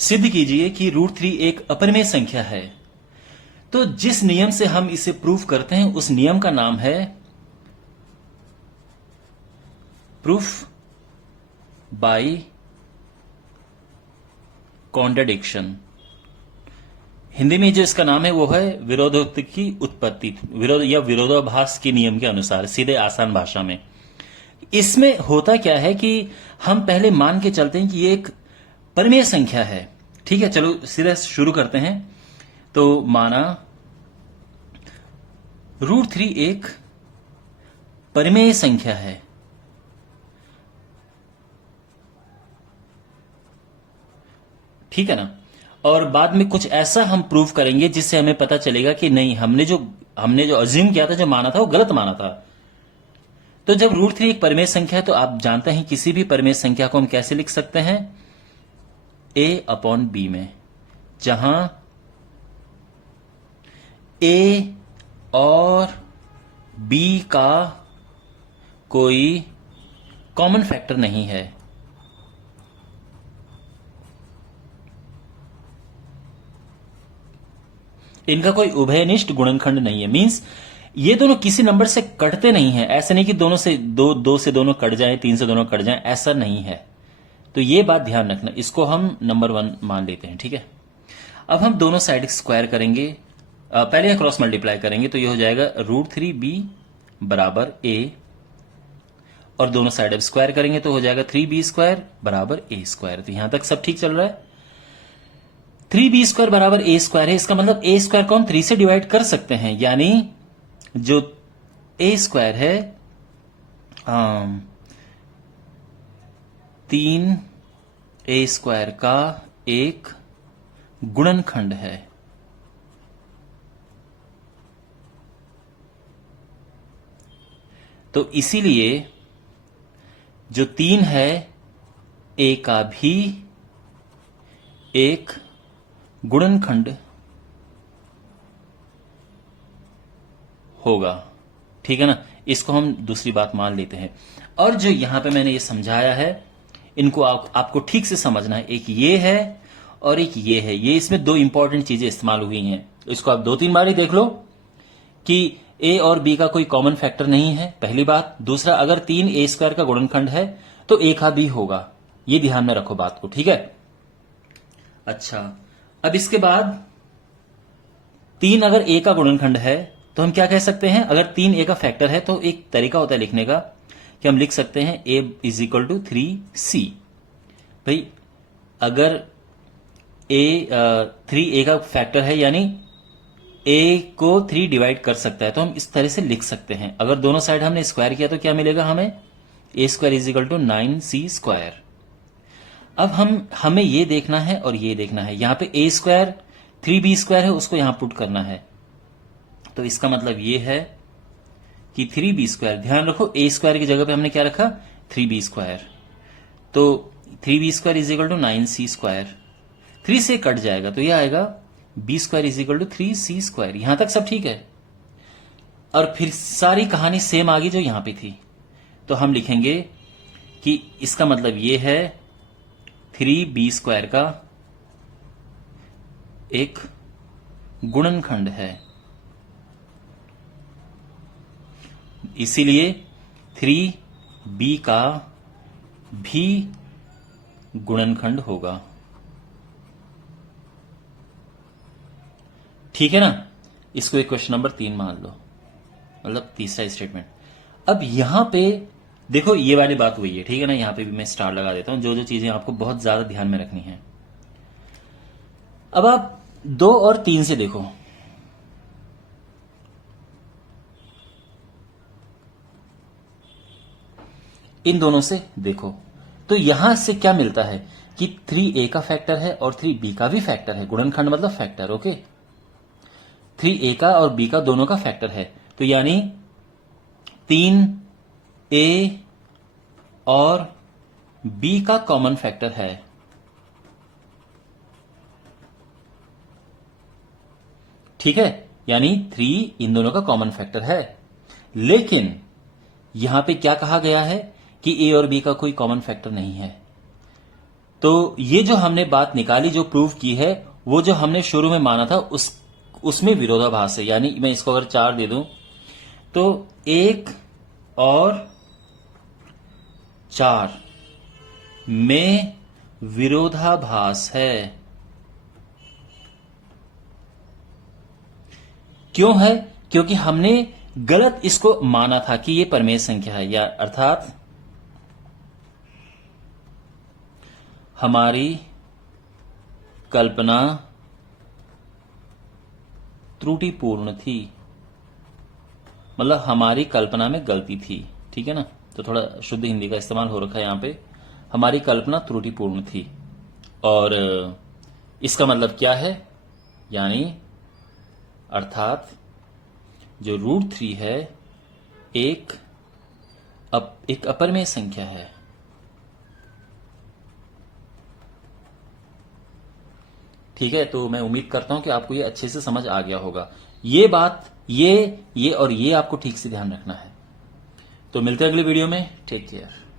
सिद्ध कीजिए कि √3 एक अपरिमेय संख्या है। तो जिस नियम से हम इसे प्रूफ करते हैं उस नियम का नाम है प्रूफ बाय कॉन्ट्रडिक्शन। हिंदी में जो इसका नाम है वो है विरोधोक्त की उत्पत्ति, विरोध या विरोधाभास के नियम के अनुसार, सीधे आसान भाषा में। इसमें होता क्या है कि हम पहले मान के चलते हैं कि ये एक परिमेय संख्या है। ठीक है, चलो सीधे शुरू करते हैं। तो माना √3 एक परिमेय संख्या है। ठीक है ना। और बाद में कुछ ऐसा हम प्रूव करेंगे जिससे हमें पता चलेगा कि नहीं, हमने जो अज्यूम किया था, जो माना था, वो गलत माना था। तो जब √3 एक परिमेय संख्या है तो आप जानते हैं किसी भी परिमेय संख्या को हम कैसे लिख सकते हैं, a/b में, जहां a और b का कोई कॉमन फैक्टर नहीं है। इनका कोई उभयनिष्ठ गुणनखंड नहीं है। मींस ये दोनों किसी नंबर से कटते नहीं है। ऐसा नहीं कि दोनों से दो से दोनों कट जाएं, 3 से दोनों कट जाएं, ऐसा नहीं है। तो ये बात ध्यान रखना, इसको हम नंबर 1 मान लेते हैं। ठीक है, अब हम दोनों साइड स्क्वायर करेंगे। पहले क्रॉस मल्टीप्लाई करेंगे तो ये हो जाएगा √3b बराबर a, और दोनों साइड अब स्क्वायर करेंगे तो हो जाएगा 3b² बराबर a²। तो यहां तक सब ठीक चल रहा है। 3b² बराबर a² है, इसका मतलब a² को हम 3 से डिवाइड कर सकते हैं, यानी जो a² है 3a² का एक गुणनखंड है। तो इसीलिए जो 3 है a का भी एक गुणनखंड होगा। ठीक है ना, इसको हम दूसरी बात मान लेते हैं। और जो यहां पे मैंने ये समझाया है, इनको आपको ठीक से समझना है। एक ये है और एक ये है। ये इसमें 2 इंपॉर्टेंट चीजें इस्तेमाल हुई हैं। इसको आप 2-3 बार ही देख लो कि a और b का कोई कॉमन फैक्टर नहीं है, पहली बात। दूसरा, अगर 3a² का गुणनखंड है तो a का भी होगा। ये ध्यान में रखो बात को। ठीक है, अच्छा, अब इसके बाद 3 अगर a का गुणनखंड है तो हम क्या कह सकते हैं, अगर 3 a का फैक्टर है तो एक तरीका होता है लिखने का कि हम लिख सकते हैं a = 3c। भाई अगर 3a का फैक्टर है यानी a को 3 डिवाइड कर सकता है, तो हम इस तरह से लिख सकते हैं। अगर दोनों साइड हमने स्क्वायर किया तो क्या मिलेगा हमें, a² = 9c²। अब हमें ये देखना है और ये देखना है। यहां पे a² 3b² है, उसको यहां पुट करना है। तो इसका मतलब ये है कि 3b², ध्यान रखो a² की जगह पे हमने क्या रखा, 3b²। तो 3b² = 9c²। 3 से कट जाएगा तो ये आएगा b² = 3c²। यहां तक सब ठीक है। और फिर सारी कहानी सेम आ गई जो यहां पे थी। तो हम लिखेंगे कि इसका मतलब ये है 3b² का एक गुणनखंड है, इसीलिए 3b का भी गुणनखंड होगा। ठीक है ना, इसको एक क्वेश्चन नंबर 3 मान लो, मतलब तीसरा स्टेटमेंट। अब यहां पे देखो ये वाली बात हुई है। ठीक है ना, यहां पे भी मैं स्टार लगा देता हूं, जो चीजें आपको बहुत ज्यादा ध्यान में रखनी है। अब आप 2 और 3 से देखो, इन दोनों से देखो, तो यहां से क्या मिलता है कि 3a का फैक्टर है और 3b का भी फैक्टर है। गुणनखंड मतलब फैक्टर। ओके, 3a का और b का दोनों का फैक्टर है, तो यानी 3a और b का कॉमन फैक्टर है। ठीक है, यानी 3 इन दोनों का कॉमन फैक्टर है। लेकिन यहां पे क्या कहा गया है कि a और b का कोई कॉमन फैक्टर नहीं है। तो ये जो हमने बात निकाली, जो प्रूव की है, वो जो हमने शुरू में माना था उसमें विरोधाभास है। यानी मैं इसको अगर 4 दे दूं तो 1 और 4 में विरोधाभास है। क्यों है? क्योंकि हमने गलत इसको माना था कि ये परमेय संख्या है, या अर्थात हमारी कल्पना त्रुटिपूर्ण थी, मतलब हमारी कल्पना में गलती थी। ठीक है ना? तो थोड़ा शुद्ध हिंदी का इस्तेमाल हो रखा है यहां पे। हमारी कल्पना त्रुटिपूर्ण थी। और इसका मतलब क्या है? यानी अर्थात जो √3 है एक अपरमेय संख्या है। ठीक है, तो मैं उम्मीद करता हूं कि आपको ये अच्छे से समझ आ गया होगा। ये बात, ये और ये आपको ठीक से ध्यान रखना है। तो मिलते हैं अगले वीडियो में। Take care.